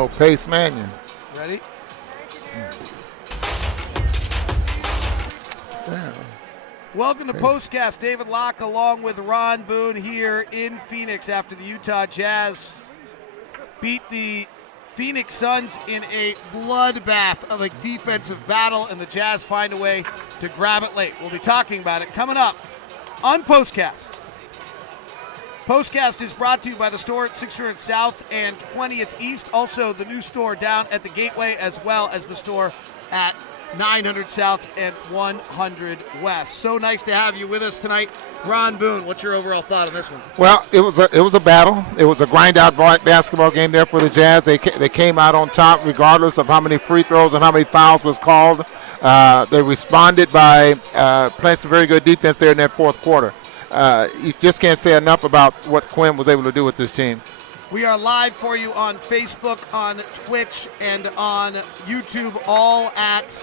Oh, Pace Mannion. Ready? Damn. Welcome to POSTCAST. David Locke along with Ron Boone here in Phoenix after the Utah Jazz beat the Phoenix Suns in a bloodbath of a defensive battle, and the Jazz find a way to grab it late. We'll be talking about it coming up on POSTCAST. POSTCAST is brought to you by the store at 600 South and 20th East. Also, the new store down at the Gateway, as well as the store at 900 South and 100 West. So nice to have you with us tonight. Ron Boone, what's your overall thought on this one? Well, it was a battle. It was a grind-out basketball game there for the Jazz. They came out on top regardless of how many free throws and how many fouls was called. They responded by playing some very good defense there in that fourth quarter. You just can't say enough about what Quinn was able to do with this team. We are live for you on Facebook, on Twitch, and on YouTube, all at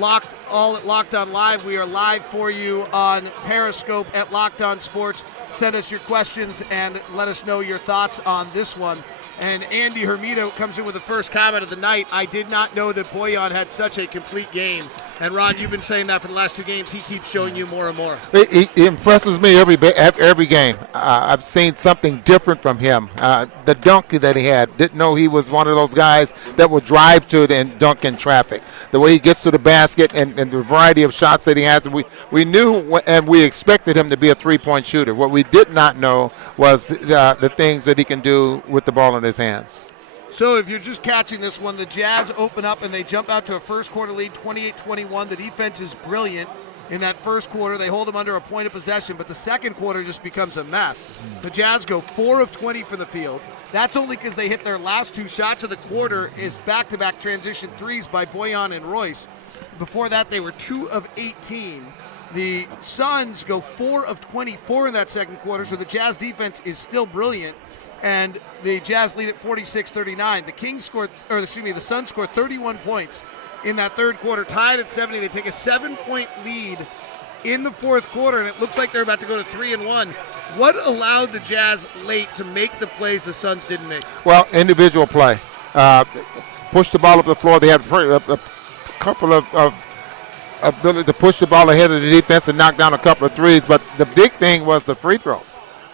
Locked On Live. We are live for you on Periscope at Locked On Sports. Send us your questions and let us know your thoughts on this one. And Andy Hermito comes in with the first comment of the night. I did not know that Bojan had such a complete game. And Ron, you've been saying that for the last two games. He keeps showing you more and more. He impresses me every game. I've seen something different from him. The dunk that he had, didn't know he was one of those guys that would drive to it and dunk in traffic. The way he gets to the basket and the variety of shots that he has, we knew and we expected him to be a three-point shooter. What we did not know was the things that he can do with the ball in his hands. So if you're just catching this one, the Jazz open up and they jump out to a first quarter lead, 28-21. The defense is brilliant in that first quarter. They hold them under a point of possession, but the second quarter just becomes a mess. The Jazz go 4 of 20 from the field. That's only because they hit their last two shots of the quarter is back-to-back transition threes by Bojan and Royce. Before that, they were 2 of 18. The Suns go 4 of 24 in that second quarter, so the Jazz defense is still brilliant. And the Jazz lead at 46-39. The Suns scored 31 points in that third quarter, tied at 70. They take a 7-point lead in the fourth quarter, and it looks like they're about to go to 3-1. What allowed the Jazz late to make the plays the Suns didn't make? Well, individual play. Push the ball up the floor. They had a couple of ability to push the ball ahead of the defense and knock down a couple of threes, but the big thing was the free throws.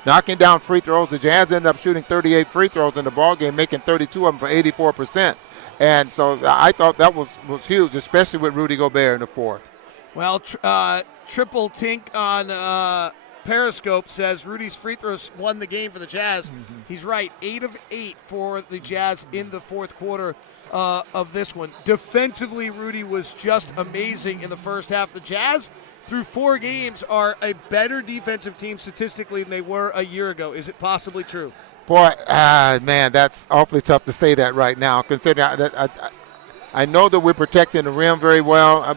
Knocking down free throws. The Jazz ended up shooting 38 free throws in the ballgame, making 32 of them for 84%. And so I thought that was huge, especially with Rudy Gobert in the fourth. Well, Triple Tink on Periscope says Rudy's free throws won the game for the Jazz. Mm-hmm. He's right. 8 of 8 for the Jazz in the fourth quarter of this one. Defensively, Rudy was just amazing in the first half. The Jazz, through 4 games, are a better defensive team statistically than they were a year ago. Is it possibly true? Boy, man, that's awfully tough to say that right now, considering that I know that we're protecting the rim very well.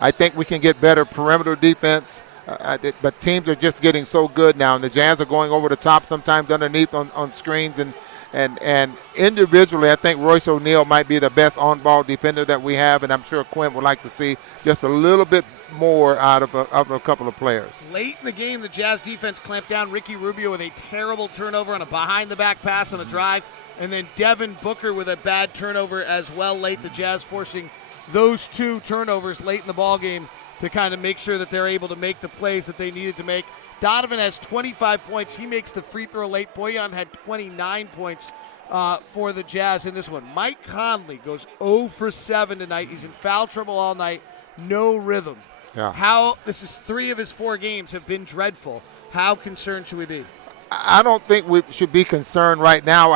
I think we can get better perimeter defense, but teams are just getting so good now, and the Jazz are going over the top sometimes underneath on screens, and individually, I think Royce O'Neal might be the best on-ball defender that we have, and I'm sure Quinn would like to see just a little bit more out of a couple of players. Late in the game, the Jazz defense clamped down Ricky Rubio with a terrible turnover on a behind-the-back pass on the drive, and then Devin Booker with a bad turnover as well late. The Jazz forcing those 2 turnovers late in the ballgame to kind of make sure that they're able to make the plays that they needed to make. Donovan has 25 points. He makes the free throw late. Bojan had 29 points for the Jazz in this one. Mike Conley goes 0 for 7 tonight. He's in foul trouble all night. No rhythm. Yeah. This is 3 of his 4 games have been dreadful. How concerned should we be? I don't think we should be concerned right now.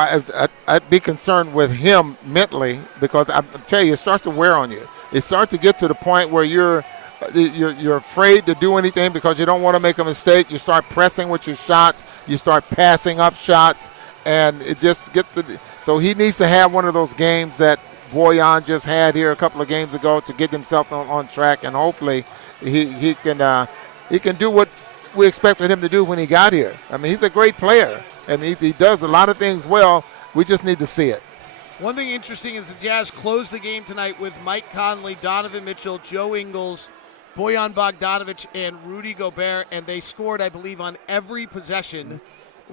I'd be concerned with him mentally because I'm telling you, it starts to wear on you. It starts to get to the point where you're afraid to do anything because you don't want to make a mistake. You start pressing with your shots. You start passing up shots, and it just gets to so he needs to have one of those games that Bojan just had here a couple of games ago to get himself on track, and hopefully he can do what we expected him to do when he got here. I mean, he's a great player. I mean, he does a lot of things well. We just need to see it. One thing interesting is the Jazz closed the game tonight with Mike Conley, Donovan Mitchell, Joe Ingles, Bojan Bogdanovic, and Rudy Gobert, and they scored, I believe, on every possession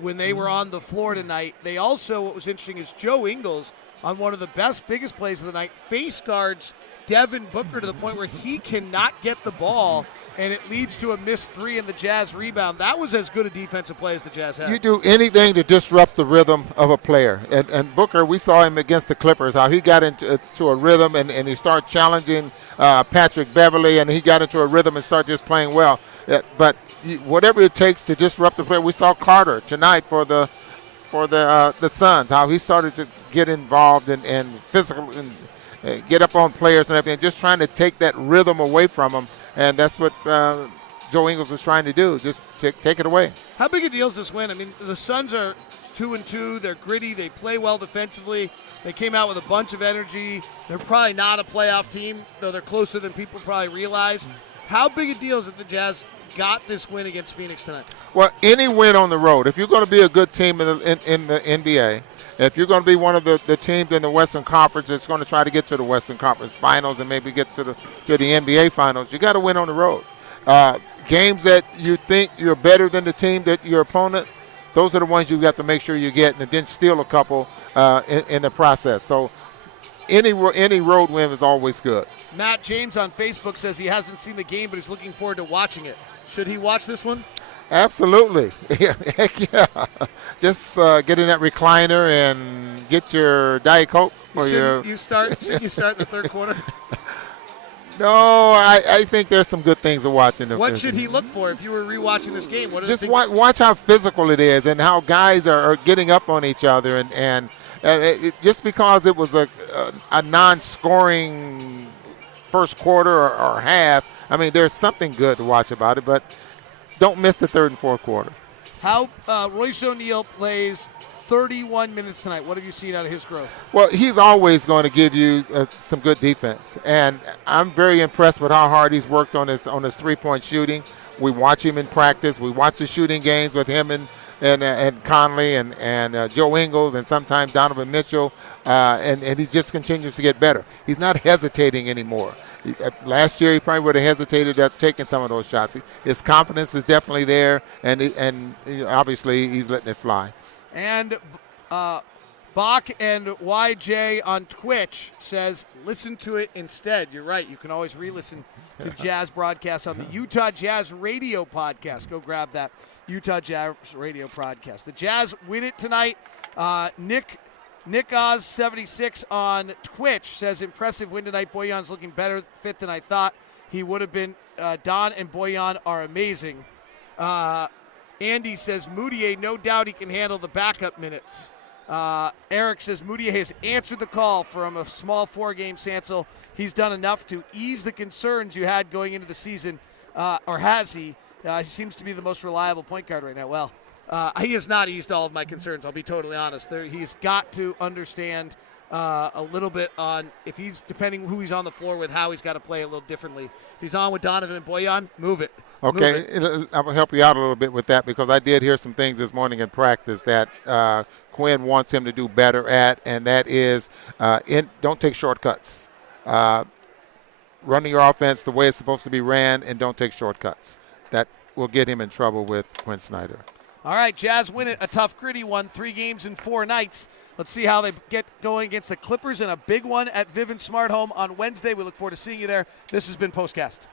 when they were on the floor tonight. They also, what was interesting is Joe Ingles on one of the biggest plays of the night, face guards Devin Booker to the point where he cannot get the ball, and it leads to a missed three and the Jazz rebound. That was as good a defensive play as the Jazz had. You do anything to disrupt the rhythm of a player. And Booker, we saw him against the Clippers, how he got into a rhythm and he started challenging Patrick Beverly, and he got into a rhythm and started just playing well. But whatever it takes to disrupt the player, we saw Carter tonight for the Suns, how he started to get involved in physical and get up on players and everything, just trying to take that rhythm away from them. And that's what Joe Ingles was trying to do, just take it away. How big a deal is this win? I mean, the Suns are 2-2. They're gritty. They play well defensively. They came out with a bunch of energy. They're probably not a playoff team, though they're closer than people probably realize. How big a deal is it the Jazz got this win against Phoenix tonight? Well, any win on the road, if you're going to be a good team in the NBA, if you're going to be one of the teams in the Western Conference that's going to try to get to the Western Conference Finals and maybe get to the NBA Finals, you got to win on the road. Games that you think you're better than the team, that your opponent, those are the ones you got to make sure you get, and then steal a couple in the process. So any road win is always good. Matt James on Facebook says he hasn't seen the game, but he's looking forward to watching it. Should he watch this one? Absolutely. Heck yeah. Just get in that recliner and get your Diet Coke. Shouldn't you start the third quarter? No, I think there's some good things to watch in the What should he look for if you were rewatching this game? Just watch how physical it is and how guys are getting up on each other. And just because it was a non-scoring first quarter or half, I mean, there's something good to watch about it, but don't miss the third and fourth quarter. How Royce O'Neal plays 31 minutes tonight. What have you seen out of his growth? Well, he's always going to give you some good defense, and I'm very impressed with how hard he's worked on his three-point shooting. We watch him in practice. We watch the shooting games with him and Conley and Joe Ingles and sometimes Donovan Mitchell, and he just continues to get better. He's not hesitating anymore. Last year, he probably would have hesitated at taking some of those shots. His confidence is definitely there, and obviously he's letting it fly. And Bach and YJ on Twitch says, listen to it instead. You're right. You can always re-listen to Jazz broadcasts on the Utah Jazz Radio podcast. Go grab that Utah Jazz Radio podcast. The Jazz win it tonight. Nick Oz 76 on Twitch says, impressive win tonight. Bojan's looking better fit than I thought he would have been. Don and Bojan are amazing. Andy says, Moutier, no doubt he can handle the backup minutes. Eric says, Moutier has answered the call from a small 4-game sample. He's done enough to ease the concerns you had going into the season, or has he? He seems to be the most reliable point guard right now. Well, he has not eased all of my concerns, I'll be totally honest. He's got to understand a little bit on, if he's, depending who he's on the floor with, how he's got to play a little differently. If he's on with Donovan and Bojan, move it. Okay, I'm going to help you out a little bit with that, because I did hear some things this morning in practice that Quinn wants him to do better at, and that is don't take shortcuts. Running your offense the way it's supposed to be ran, and don't take shortcuts. That will get him in trouble with Quinn Snyder. All right, Jazz win it, a tough, gritty one, 3 games in 4 nights. Let's see how they get going against the Clippers in a big one at Vivint Smart Home on Wednesday. We look forward to seeing you there. This has been POSTCAST.